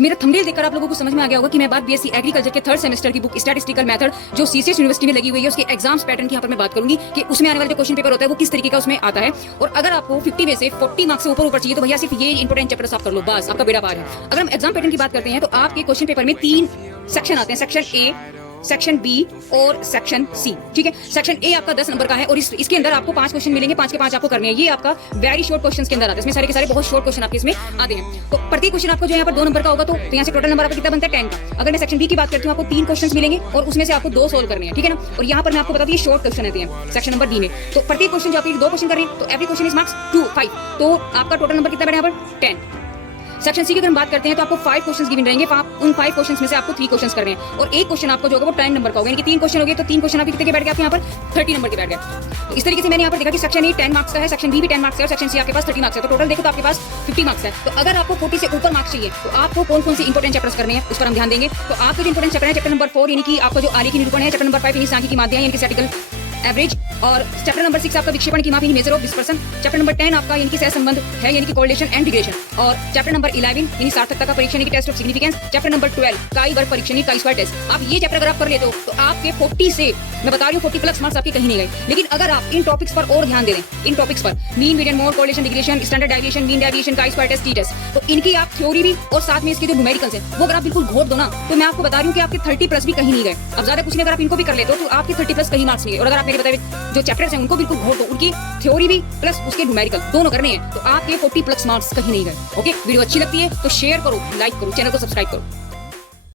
मेरा थंबनेल देखकर आप लोगों को समझ में आ गया होगा कि मैं बात बीएससी एग्रीकल्चर के थर्ड सेमेस्टर की बुक स्टैटिस्टिकल मेथड जो सीसीएस यूनिवर्सिटी में लगी हुई है उसके एग्जाम्स पैटर्न की यहाँ पर मैं बात करूंगी कि उसमें आने वाला जो क्वेश्चन पेपर होता है वो किस तरीके का उसमें आता है। और अगर आपको 50 में से 40 मार्क्स से ऊपर चाहिए तो भैया सिर्फ ये इंपोर्टेंट चैप्टर आप कर लो, बस आपका बेड़ा पार है। अगर हम एग्जाम पैटर्न की बात करते हैं तो आपके क्वेश्चन पेपर में 3 सेक्शन आते हैं, सेक्शन ए, सेक्शन बी और सेक्शन सी। ठीक है, सेक्शन ए आपका 10 नंबर का है और इसके अंदर आपको 5 क्वेश्चन मिलेंगे, 5 के 5 आपको करने हैं। ये आपका वेरी शॉर्ट क्वेश्चन के अंदर आता है, इसमें सारे के सारे बहुत शॉर्ट क्वेश्चन आपके इसमें आते हैं। तो प्रति क्वेश्चन आपको जो यहाँ पर 2 नंबर का होगा तो यहाँ से टोटल नंबर आपका कितना बनता है 10 का। अगर मैं सेक्शन बी की बात करती हूँ आपको 3 क्वेश्चन मिलेंगे और उसमें से आपको 2 सोल्व करने हैं। ठीक है ना, और यहाँ पर मैं आपको बता दूं ये शॉर्ट क्वेश्चन आते हैं सेक्शन नंबर बी में। तो प्रति क्वेश्चन जो आपके 2 क्वेश्चन कर रहे हैं तो एवरी क्वेश्चन इज मार्क्स 5, तो आपका टोटल नंबर कितना बैठा यहाँ पर 10। सेक्शन सी की अगर हम बात करते हैं तो आपको 5 क्वेश्चंस गिवन रहेंगे, उन 5 क्वेश्चंस में से आपको 3 क्वेश्चंस करने हैं और एक क्वेश्चन आपको जो होगा वो 10 नंबर का होगा, यानी कि 3 क्वेश्चन हो गए तो 3 क्वेश्चन आपके कितने के बैठ गए आपके यहाँ पर 30 नंबर के बैठ गए। तो इस तरीके से मैंने यहाँ पर देखा कि सेक्शन ए 10 मार्क्स का है, सेक्शन बी भी 10 मार्क्स है और सेक्शन सी आपके पास 30 मार्क्स है, तो टोटल देखो तो आपके पास 50 मार्क्स है। तो अगर आपको 40 से ऊपर मार्क्स चाहिए तो आपको कौन कौन से इंपोर्टेंट चैप्टर्स करने हैं उस पर हम ध्यान देंगे। तो आपके जो इंपोर्टेंट चैप्टर है चैप्टर नंबर 4 यानी कि आपका जो आलेखी निरूपण है, चैप्टर नंबर 5 यानी सांख्यिकी की माध्य यानी कि स्टैटिस्टिकल एवरेज, और चैप्टर नंबर 6 आपका विक्षेपण की माप यानी measure of dispersion, chapter number 10 आपका यानी कि सहसंबंध है यानी कि कोरिलेशन एंड रिग्रेशन, और चैप्टर नंबर 11 यानी सार्थकता का परीक्षण यानी कि test of significance, chapter number 12 chi वर्ग परीक्षण यानी काई स्क्वायर टेस्ट। आप ये चैप्टर अगर आप कर लेते हो तो आपके 40 से मैं बता रही हूँ 40 प्लस मार्क्स आपके कहीं नहीं गए। लेकिन अगर आप इन टॉपिक्स पर और ध्यान दे दें, इन टॉपिक्स पर mean median mode correlation regression standard deviation mean deviation chi square test T test, तो इनकी आप थ्योरी भी और साथ में इसके जो न्यूमेरिकल्स हैं वो अगर आप बिल्कुल घोट दो ना तो मैं आपको बता रही हूँ कि आपके 30 प्लस भी कहीं नहीं गए। अब ज्यादा कुछ नहीं, अगर आप इनको भी कर लेते हो तो आपके 30 प्लस कहीं मार्क्स नहीं गए। और अगर आप मेरे बताए जो चैप्टर्स हैं उनको बिल्कुल घोट दो, उनकी थ्योरी भी प्लस उसके न्यूमेरिकल दोनों करने हैं तो आपके 40 प्लस मार्क्स कहीं नहीं गए। ओके, वीडियो अच्छी लगती है तो शेयर करो, लाइक करो, चैनल को सब्सक्राइब करो।